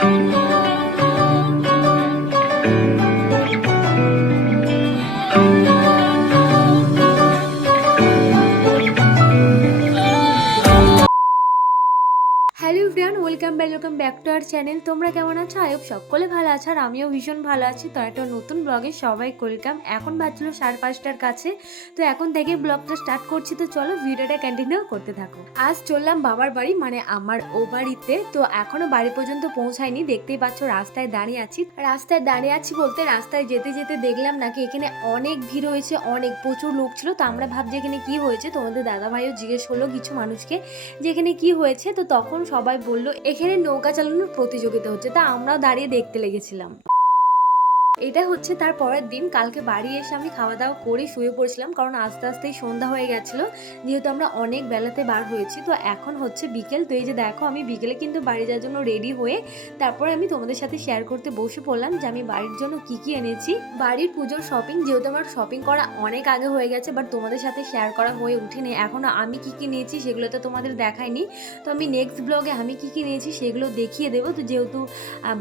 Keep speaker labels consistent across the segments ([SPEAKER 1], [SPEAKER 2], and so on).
[SPEAKER 1] Thank you. Welcome back welcome back to our channel তোমরা কেমন আছো? আয়ব সকলে ভালো আছে আর আমিও ভীষণ ভালো আছি। তো একটা নতুন ব্লগে সবাই ওয়েলকাম এখন বাজলো সাড়ে পাঁচটার কাছে। তো এখন থেকে ব্লগটা স্টার্ট করছি। তো চলো ভিডিওটা কন্টিনিউ করতে থাকো। আজ চললাম বাবার বাড়ি মানে আমার ও বাড়িতে। তো এখনও বাড়ি পর্যন্ত পৌঁছায়নি। দেখতেই পাচ্ছ রাস্তায় দাঁড়িয়ে আছি। রাস্তায় দাঁড়িয়ে আছি বলতে রাস্তায় যেতে যেতে দেখলাম নাকি এখানে অনেক ভিড় হয়েছে, অনেক প্রচুর লোক ছিল। তো আমরা ভাবছি এখানে কি হয়েছে? তোমাদের দাদা ভাইও জিজ্ঞেস করল কিছু মানুষকে যে এখানে কি হয়েছে। তো তখন সবাই বলল এখানে নৌকা চালানোর প্রতিযোগিতা হচ্ছে তা আমরাও দাঁড়িয়ে দেখতে লেগেছিলাম। এটা হচ্ছে তার পরের দিন। কালকে বাড়ি এসে আমি খাওয়া দাওয়া করে শুয়ে পড়েছিলাম কারণ আস্তে আস্তেই সন্ধ্যা হয়ে গেছিল। যেহেতু আমরা অনেক বেলাতে বার হয়েছি, তো এখন হচ্ছে বিকেল। তো এই যে দেখো, আমি বিকেলে কিন্তু বাড়ি যাওয়ার জন্য রেডি হয়ে তারপরে আমি তোমাদের সাথে শেয়ার করতে বসে পড়লাম যে আমি বাড়ির জন্য কি কি এনেছি। বাড়ির পুজোর শপিং যেহেতু আমার শপিং করা অনেক আগে হয়ে গেছে বাট তোমাদের সাথে শেয়ার করা হয়ে উঠেনি এখনও আমি কি কি নিয়েছি সেগুলো তো তোমাদের দেখাইনি। তো আমি নেক্সট ব্লগে আমি কি কি নিয়েছি সেগুলো দেখিয়ে দেবো। তো যেহেতু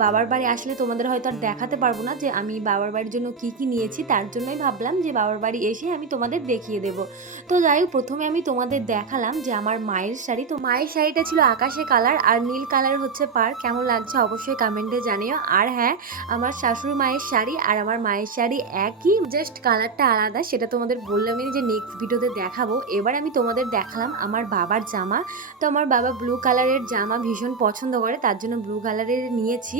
[SPEAKER 1] বাবার বাড়ি আসলে তোমাদের হয়তো আর দেখাতে পারব না যে আমি বাবার বাড়ির জন্য কি কি নিয়েছি তার জন্যই ভাবলাম যে বাবার বাড়ি এসে আমি তোমাদের দেখিয়ে দেবো। তো যাই হোক, প্রথমে আমি তোমাদের দেখালাম যে আমার মায়ের শাড়ি। তো মায়ের শাড়িটা ছিল আকাশে কালার আর নীল কালার হচ্ছে পার। কেমন লাগছে অবশ্যই কমেন্টে জানিও। আর হ্যাঁ আমার শাশুড়ি মায়ের শাড়ি আর আমার মায়ের শাড়ি একই জাস্ট কালারটা আলাদা। সেটা তোমাদের বললামই যে নেক্সট ভিডিওতে দেখাবো। এবার আমি তোমাদের দেখালাম আমার বাবার জামা। তো আমার বাবা ব্লু কালারের জামা ভীষণ পছন্দ করে, তার জন্য ব্লু কালারের নিয়েছি।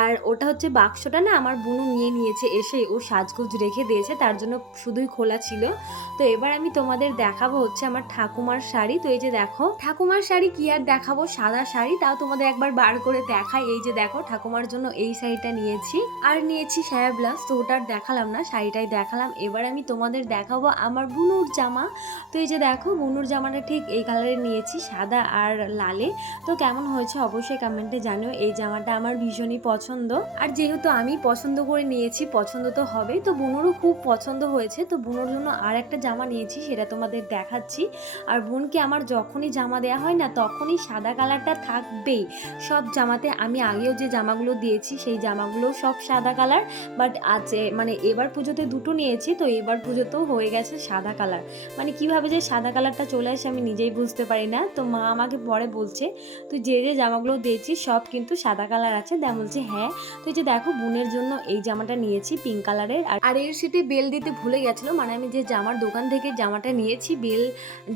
[SPEAKER 1] আর ওটা হচ্ছে বাক্সটা না, আমার বুনু নিয়ে নিয়েছে, এসে ও সাজগোজ রেখে দিয়েছে, তার জন্য শুধুই খোলা ছিল। তো এবার আমি তোমাদের দেখাবো হচ্ছে আমার ঠাকুমার শাড়ি। তো এই যে দেখো, ঠাকুমার শাড়ি কি আর দেখাবো? সাদা শাড়ি, তাও তোমাদের একবার বার করে দেখাই। এই যে দেখো, ঠাকুমার জন্য এই শাড়িটা নিয়েছি। আর নিয়েছি সায়া ব্লাউজ, তো ওটা আর দেখালাম না, শাড়িটাই দেখালাম। এবার আমি তোমাদের দেখাবো আমার বুনুর জামা। তো এই যে দেখো, বুনুর জামাটা ঠিক এই কালারের নিয়েছি, সাদা আর লালে। তো কেমন হয়েছে অবশ্যই কমেন্টে জানিও। এই জামাটা আমার ভীষণই পছন্দ। আর যেহেতু আমি পছন্দ করে নিয়েছি পছন্দ তো হবেই। তো বুনুরও খুব পছন্দ হয়েছে। তো বুনুর জন্য আর একটা জামা নিয়েছি, সেটা তোমাদের দেখাচ্ছি। আর বোনকে আমার যখনই জামা দেওয়া হয় না, তখনই সাদা কালারটা থাকবেই। সব জামাতে আমি আগেও যে জামাগুলো দিয়েছি, সেই জামাগুলো সব সাদা কালার। বাট আছে মানে এবার পুজোতে দুটো নিয়েছি, তো এবার পুজোতেও হয়ে গেছে সাদা কালার। মানে কীভাবে যে সাদা কালারটা চলে আসে আমি নিজেই বুঝতে পারি না। তো মা আমাকে পরে বলছে, তুই যে যে জামাগুলো দিয়েছিস, সব কিন্তু সাদা কালার আছে। দেখ বলছে হ্যাঁ। তো যে দেখো, বোনের জন্য এই জামাটা নিয়েছি পিঙ্ক কালারের আর এর সাথে বেল দিতে ভুলে গেছিল মানে আমি যে জামার দোকান থেকে জামাটা নিয়েছি, বেল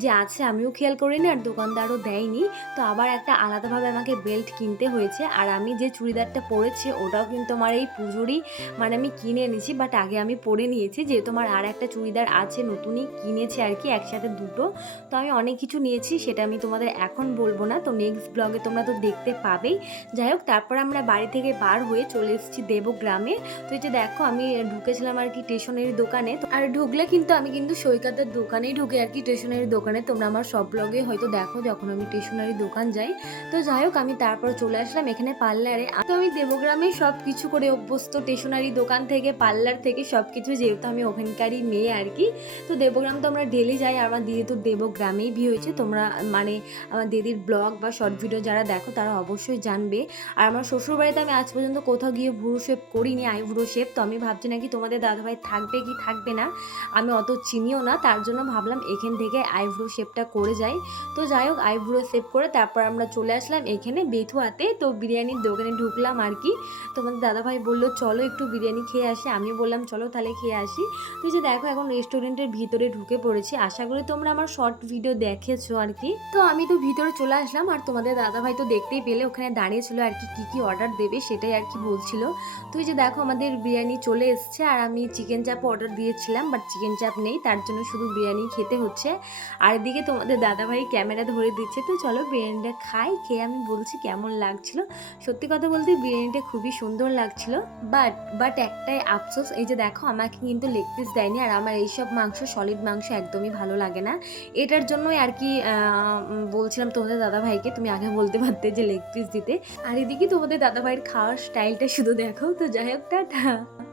[SPEAKER 1] যে আছে আমিও খেয়াল করিনি আর দোকানদারও দেয়নি। তো আবার একটা আলাদাভাবে আমাকে বেল্ট কিনতে হয়েছে। আর আমি যে চুড়িদারটা পরেছি, ওটাও কিন্তু আমার এই পুজোরই মানে আমি কিনে এনেছি বাট আগে আমি পরে নিয়েছি। যেহেতু আমার আর একটা চুড়িদার আছে, নতুনই কিনেছি আর কি, একসাথে দুটো। তো আমি অনেক কিছু নিয়েছি, সেটা আমি তোমাদের এখন বলব না। তো নেক্সট ব্লগে তোমরা তো দেখতে পাবেই। যাই হোক, তারপর আমরা বাড়ি থেকে বার হয়ে চলে এসেছি দেবগ্রামে। তো এই যে দেখো আমি ঢুকেছিলাম আর কি স্টেশনারি দোকানে, তো আর ঢুকলে কিন্তু আমি কিন্তু সৈকতের দোকানেই ঢুকে আর কি স্টেশনারি দোকানে। তোমরা আমার সব ব্লগে হয়তো দেখো যখন আমি স্টেশনারি দোকান যাই। তো যাই হোক, আমি তারপর চলে আসলাম এখানে পার্লারে। তো আমি দেবগ্রামে সব কিছু করে অভ্যস্ত স্টেশনারি দোকান থেকে, পার্লার থেকে সব কিছু যেহেতু আমি ওখানকারই মেয়ে আর কি। তো দেবগ্রাম তো আমরা ডেলি যাই, আর আমার দিদি তো দেবগ্রামেই বিয়ে হয়েছে। তোমরা মানে আমার দিদির ব্লগ বা শর্ট ভিডিও যারা দেখো তারা অবশ্যই জানবে। আর আমার শ্বশুরবাড়িতে আমি আজ পর্যন্ত কোথাও গিয়ে ভুরু শেপ করিনি আইভুরো শেপ তো আমি ভাবছি নাকি তোমাদের দাদাভাই থাকবে কি থাকবে না? আমি অত চিনিও না, তার জন্য ভাবলাম এখান থেকে আইব্রো শেপটা করে যাই। তো যাই হোক আইব্রো শেপ করে তারপর আমরা চলে আসলাম এখানে বেথুয়াতে। তো বিরিয়ানির দোকানে ঢুকলাম আর কি। তোমাদের দাদাভাই বলল, চলো একটু বিরিয়ানি খেয়ে আসি। আমি বললাম, চলো তাহলে খেয়ে আসি। তো যে দেখো, এখন রেস্টুরেন্টের ভিতরে ঢুকে পড়েছি। আশা করি তোমরা আমার শর্ট ভিডিও দেখেছ আর কি। তো আমি তো ভিতরে চলে আসলাম আর তোমাদের দাদাভাই তো দেখতেই পেলে, ওখানে দাঁড়িয়েছিল আর কি, কী কী অর্ডার দেবে সেটাই আর কি বলছিল। তো এই যে দেখো, আমাদের বিরিয়ানি চলে এসছে আর আমি চিকেন চাপ অর্ডার দিয়েছিলাম বাট চিকেন চাপ নেই, তার জন্য শুধু বিরিয়ানি খেতে হচ্ছে। আর এদিকে তোমাদের দাদাভাই ক্যামেরা ধরে দিচ্ছে, তো চলো বিরিয়ানিটা খাই, খেয়ে আমি বলছি কেমন লাগছিল। সত্যি কথা বলতে বিরিয়ানিটা খুবই সুন্দর লাগছিল বাট বাট একটাই আফসোস, এই যে দেখো আমাকে কিন্তু লেগ পিস দেয়নি, আর আমার এইসব মাংস সলিড মাংস একদমই ভালো লাগে না। এটার জন্যই আর কি বলছিলাম তোমাদের দাদাভাইকে, তুমি আগে বলতে পারতে যে লেগ পিস দিতে। আর এদিকে তোমাদের দাদাভাইয়ের খাওয়ার স্টাইলটা শুধু দেখো, তো যাই হোক @웃